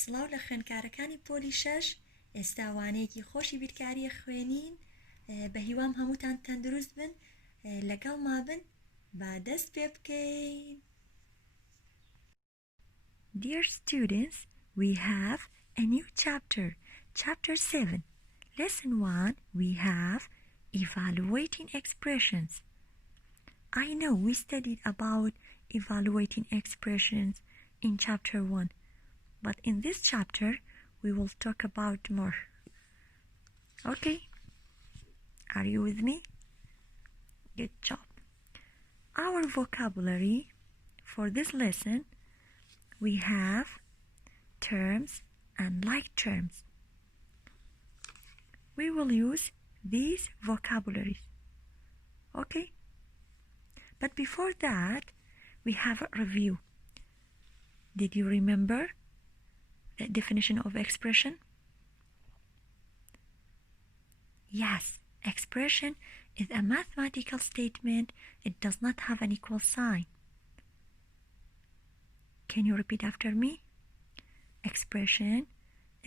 سڵاو لە خوێندکارەکانی پۆلی 6 ئێستا وانەیەکی خۆشی بیرکاریە خوێنین بە هیوام هەمووتان تەندروست بن لەگەڵ ما بن با دەست پێ بکەین. Dear students, we have a new chapter, chapter 7. Lesson 1, we have evaluating expressions. I know we studied about evaluating expressions in chapter 1. But in this chapter, we will talk about more. Okay? Are you with me? Good job. Our vocabulary for this lesson, we have terms and like terms. We will use these vocabularies. Okay? But before that, we have a review. Did you remember the definition of expression? Yes, expression is a mathematical statement. It does not have an equal sign. Can you repeat after me? Expression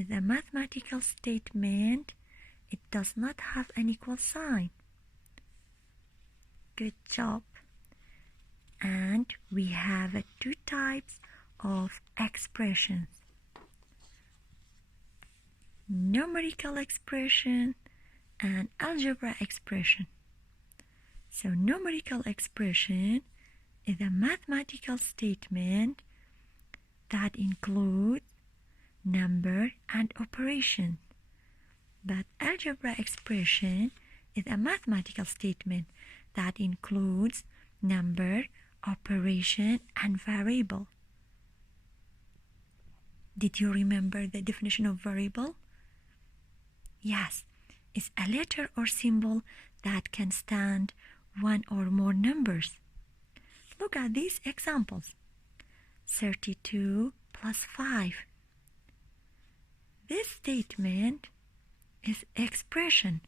is a mathematical statement. It does not have an equal sign. Good job. And we have two types of expressions. Numerical expression and algebra expression. So numerical expression is a mathematical statement that includes number and operation. But algebra expression is a mathematical statement that includes number, operation, and variable. Did you remember the definition of variable? Yes, it's a letter or symbol that can stand one or more numbers. Look at these examples. 32 plus 5. This statement is expression.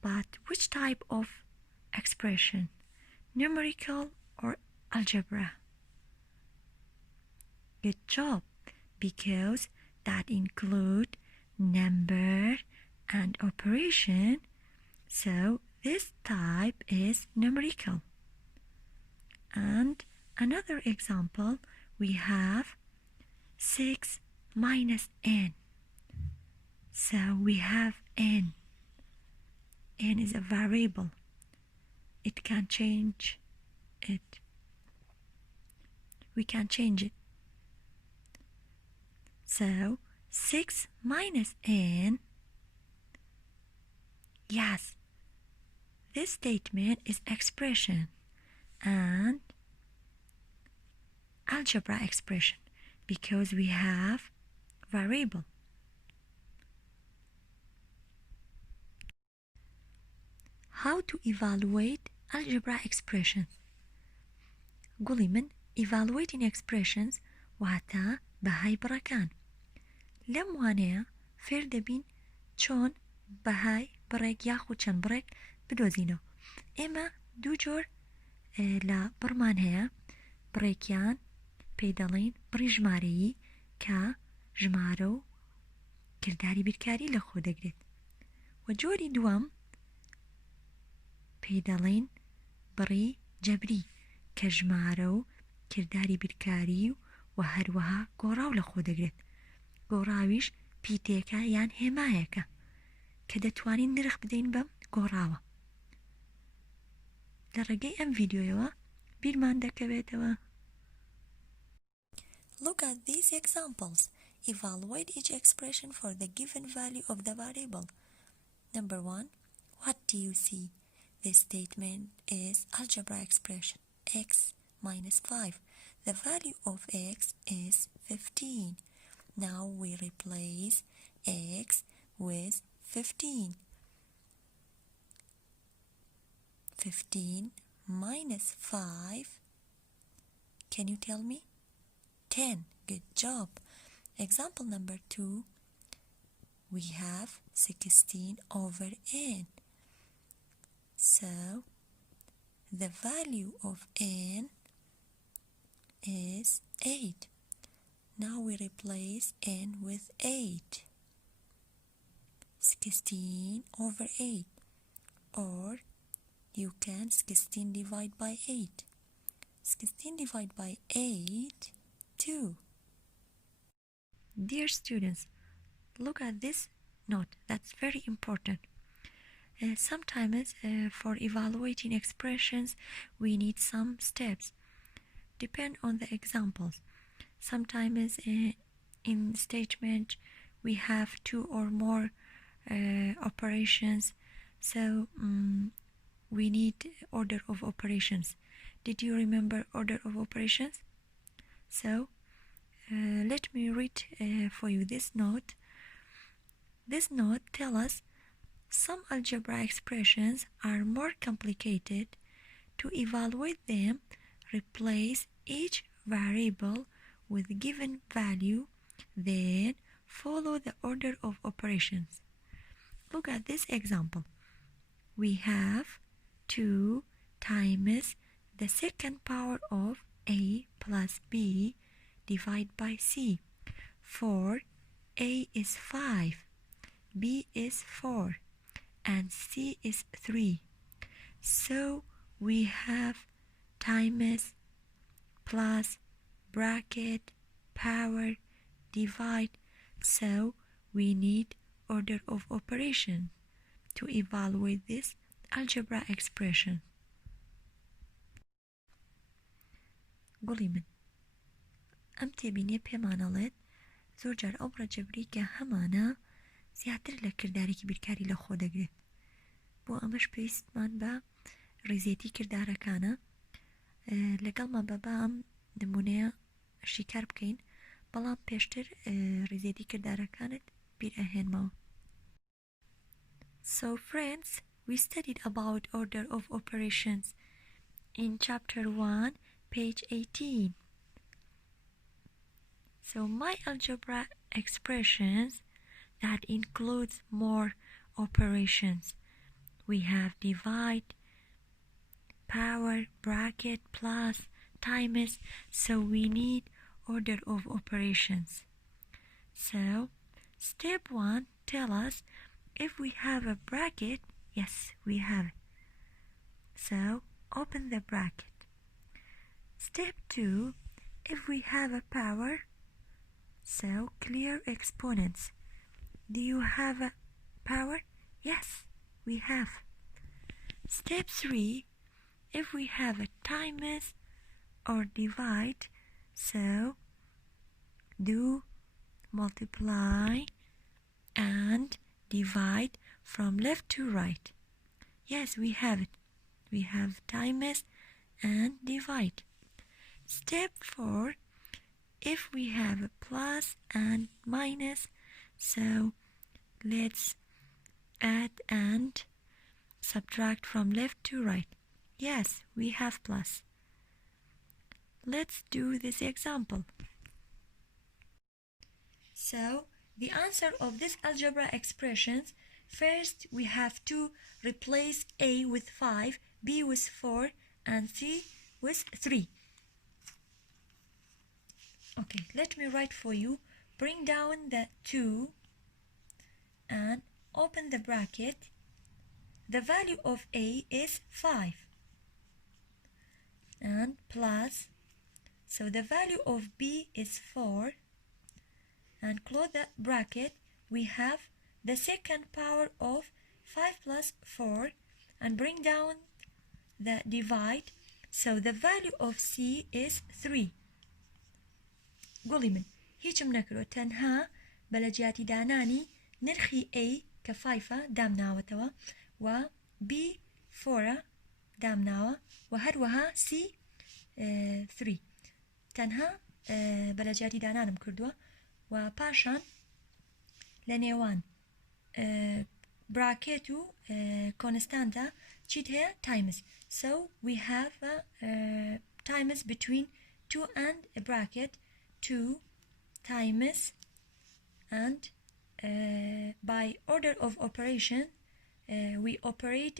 But which type of expression? Numerical or algebra? Good job, because that include number and operation, so this type is numerical. And another example, we have 6 minus n. So we have n. N is a variable. It can change it. We can change it. So 6 minus n. Yes, this statement is expression and algebra expression because we have variable. How to evaluate algebra expressions? قولي من evaluating expressions واتە بەهای بڕەکان. لەم وانەیە فێر دەبین چۆن بەهای بڕێک یاخود چەند بڕێک بدۆزینەوە. ئێمە دوو جۆر لە بڕمان هەیە. بڕێکیان پێی دەڵێن بڕی ژمارەیی کە ژمارە و کردداری بیرکاری لە خۆ دەگرێت. و جۆری دووەم پێی دەڵێن بڕی جەبری کە ژمارە و کردداری بیرکاری و هەروەها گۆڕاو لە خۆ دەگرێت. گۆڕاویش پیتێکە یان هێمایەکە کە دەتوانین نرخ بدەین بەم گۆڕاوە. لە ڕێگەی ئەم ڤیدیۆیەوە بیرمان دەکەوێتەوە. Look at these examples. Evaluate each expression for the given value of the variable. Number 1. What do you see? This statement is algebra expression. X minus 5. The value of x is 15. Now we replace x with 15. 15 minus 5. Can you tell me? 10. Good job. Example number 2. We have 16 over n. So the value of n is 8. Now we replace n with 8. 16 over 8. Or you can 16 divide by 8. 16 divided by 8, 2. Dear students, look at this note. That's very important. Sometimes for evaluating expressions, we need some steps. Depend on the examples. Sometimes in statement, we have 2 or more operations. So we need order of operations. Did you remember order of operations? So let me read for you this note. This note tells us some algebra expressions are more complicated. To evaluate them, replace each variable with given value, then follow the order of operations. Look at this example. We have 2 times the second power of a plus b divided by c. For a is 5, b is 4, and c is 3. So we have times, plus, bracket, power, divide. So we need order of operation to evaluate this algebra expression. گوڵی من ئەم تێبینیە پێمانەڵێت زۆر جار ئەو ڕەجەبری کە هەمانە زیاتر لە کردارێکی بیرکاری لە خۆ دەگرێت. بۆ ئەمەش پێویستمان بە ڕیزێتی کردارەکانە لەگەڵمان بە ئەم نمونەیە شیکار بکەین، بەڵام پێشتر ڕیزێتی کردارەکانت بیر ئەهێنمەوە. So friends, we studied about order of operations in chapter 1, page 18. So my algebra expressions that includes more operations. We have divide, power, bracket, plus, times, so we need order of operations. So step 1 tell us if we have a bracket. Yes, we have it. So open the bracket. Step 2, if we have a power, so clear exponents. Do you have a power? Yes, we have. Step 3, if we have a times or divide, so do multiply and divide from left to right. Yes, we have it. We have times and divide. Step 4, if we have a plus and minus, so let's add and subtract from left to right. Yes, we have plus. Let's do this example. So the answer of this algebra expressions, first we have to replace a with 5, b with 4, and c with 3. Okay, let me write for you. Bring down the 2 and open the bracket. The value of a is 5 and plus, so the value of b is 4, and close the bracket. We have the second power of 5 plus 4, and bring down the divide, so the value of c is 3. گوڵی من هیچم نەکرۆ تەنها بەلەجیاتی دانانی نرخی A کە 5 دامناوەتەوە و B 4 دامناوە و هەروەها C 3 تەنها بەلەجیاتی دانانم کردووە و پاشان لە نێوان براکێت و کۆنستانتە چیت هەیە times. So we have times between 2 and a bracket, 2 times, and by order of operation we operate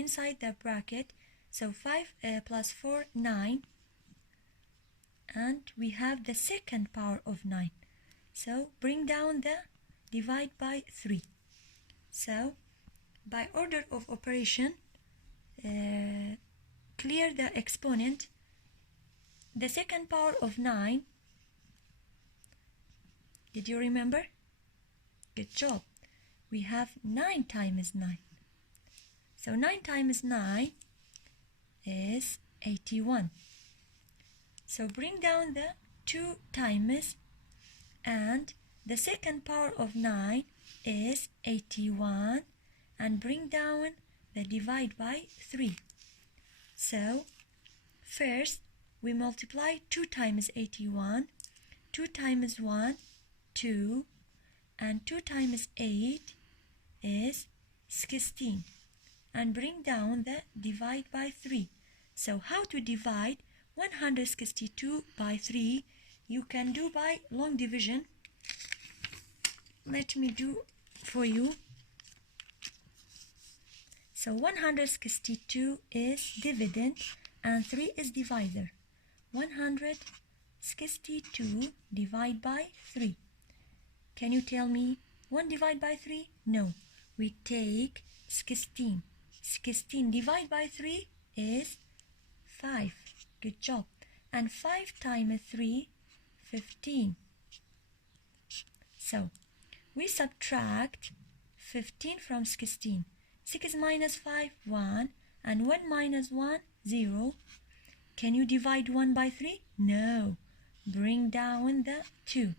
inside the bracket. So 5 plus 4, 9, and we have the second power of 9. So bring down the divide by 3. So by order of operation, clear the exponent. The second power of 9, did you remember? Good job. We have 9 times 9. So 9 times 9 is 81. So bring down the 2 times, and the second power of 9 is 81, and bring down the divide by 3. So first we multiply 2 times 81, 2 times 1, 2, and 2 times 8 is 16, and bring down the divide by 3. So how to divide 162 by 3? You can do by long division. Let me do for you. So 162 is dividend and 3 is divisor. 162 divided by 3. Can you tell me 1 divided by 3? No. We take 16. 16 divided by 3 is 5. Good job. And 5 times 3, 15. So we subtract 15 from 16. 6 minus 5, 1. And 1 minus 1, 0. Can you divide 1 by 3? No. Bring down the 2.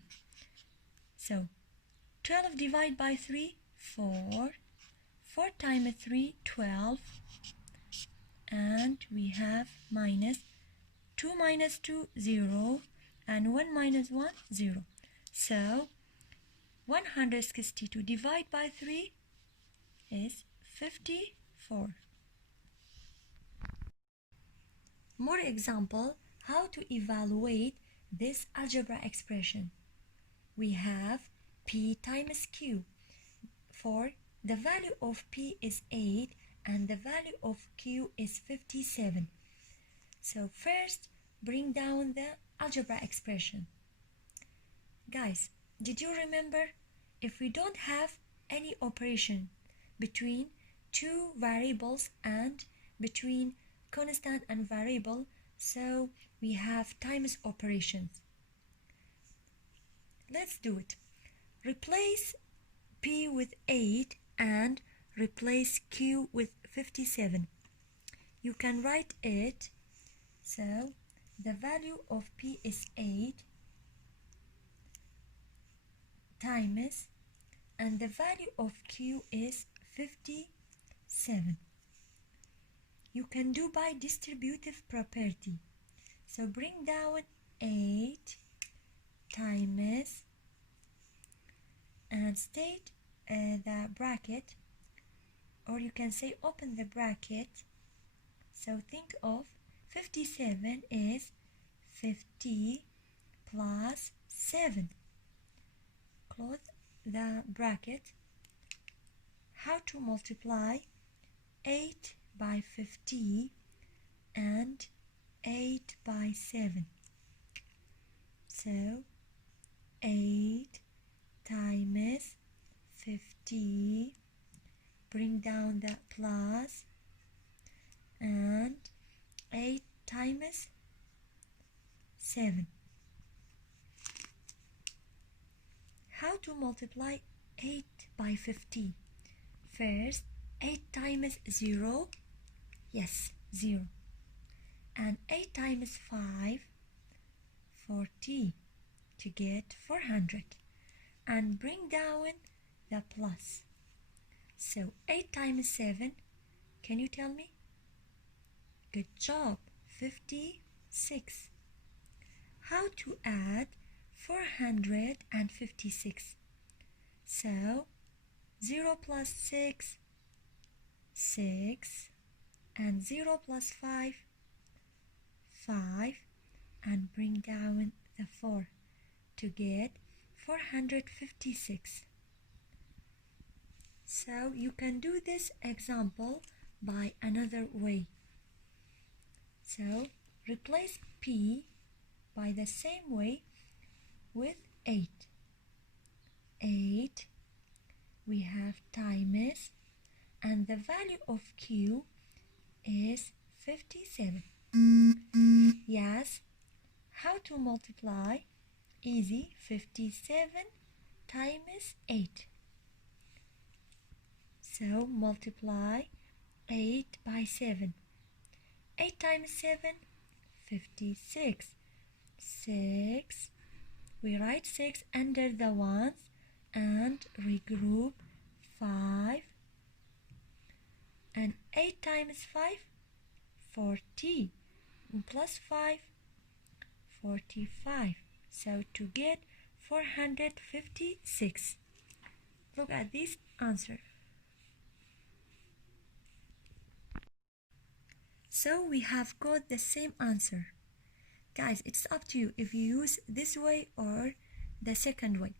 So 12 divided by 3, 4. 4 times 3, 12. And we have minus 2 minus 2, 0. And 1 minus 1, 0. So 162 divided by 3 is 54. More example, how to evaluate this algebra expression. We have P times Q. For the value of P is 8 and the value of Q is 57. So first, bring down the algebra expression. Guys, did you remember, if we don't have any operation between two variables and between constant and variable, so we have times operations. Let's do it. Replace P with 8 and replace Q with 57. You can write it. So the value of P is 8 times, and the value of Q is 57. You can do by distributive property. So bring down 8 times and state the bracket, or you can say open the bracket. So think of 57 is 50 plus 7. Close the bracket. How to multiply 8 by 50 and 8 by 7? So 8 times 50, bring down the plus, and 8 times 7. How to multiply 8 by 50? First, 8 times 0, yes, 0. And 8 times 5, 40, to get 400. And bring down the plus. So 8 times 7, can you tell me? Good job, 56. How to add 456? So 0 plus 6, 6, and 0 plus 5, 5, and bring down the 4 to get 456. So you can do this example by another way. So replace P by the same way with 8. 8 we have times, and the value of Q is 57. Yes, how to multiply? Easy. 57 times 8. So multiply 8 by 7. 8 times 7, 56. 6. We write 6 under the ones and regroup 5. And 8 times 5, 40. Plus 5, 45. So to get 456. Look at this answer. So we have got the same answer. Guys, it's up to you if you use this way or the second way.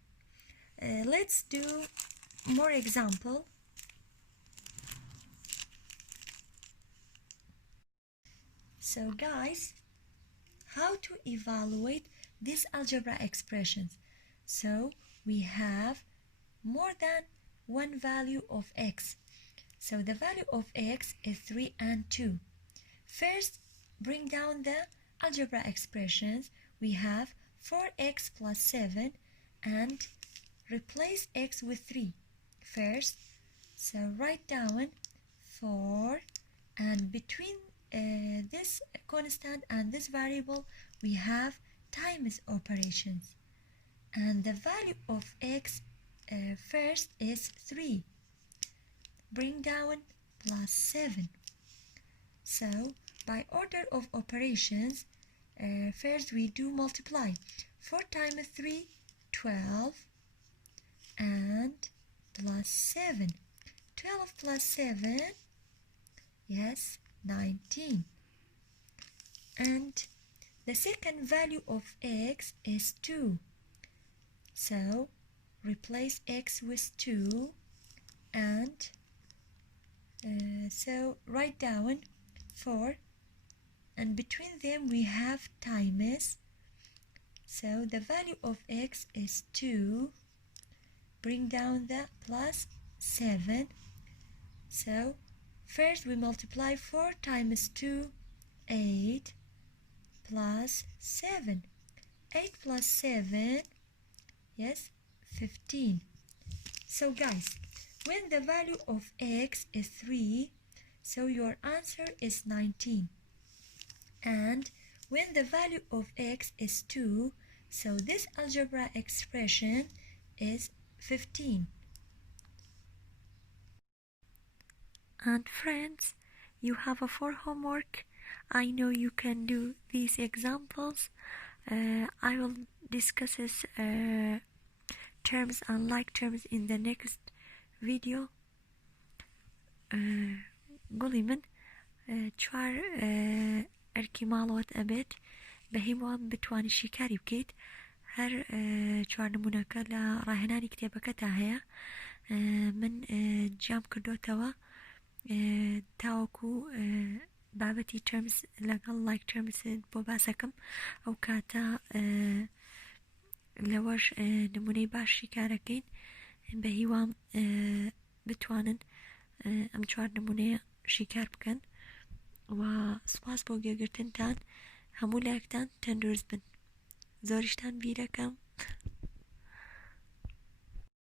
Let's do more example. So guys, how to evaluate these algebra expressions? So we have more than one value of x. So the value of x is 3 and 2. First, bring down the algebra expressions. We have 4x plus 7 and replace x with 3 first. So write down 4, and between this constant and this variable we have times operations, and the value of x first is 3. Bring down plus 7. So by order of operations, first we do multiply. 4 times 3, 12, and plus 7. 12 plus 7, yes, 19. And the second value of x is 2. So replace x with 2, and so write down 4, and between them we have times. So the value of x is 2. Bring down the plus 7. So first we multiply 4 times 2, 8, plus 7. 8 plus 7, yes, 15. So guys, when the value of x is 3, so your answer is 19. And when the value of x is 2, so this algebra expression is 15. And friends, you have a 4 homework. I know you can do these examples. I will discuss this, terms and like terms in the next video. قولي من چوار ئەرکی ماڵەوەت ئەبێت بە هیوان بتوانی شیکاری بکەیت. هەر چوار نمونەکە لە ڕاهێنانی کتێبەکەتا هەیە. من جام کردوتەوە تاوەکو بابەتی ترمز لەگەڵ لایک ترمز بۆ باسەکەم. ئەو کاتە لەوەش نمونەی باش شیکارەکەین بە هیوان بتوانن ئەم چوار نمونەیە شیکار بکەن. و سپاس بۆ گوێگرتنتان. هەموو لایەکتان تەندروست بن. زۆریشتان بیرەکەم.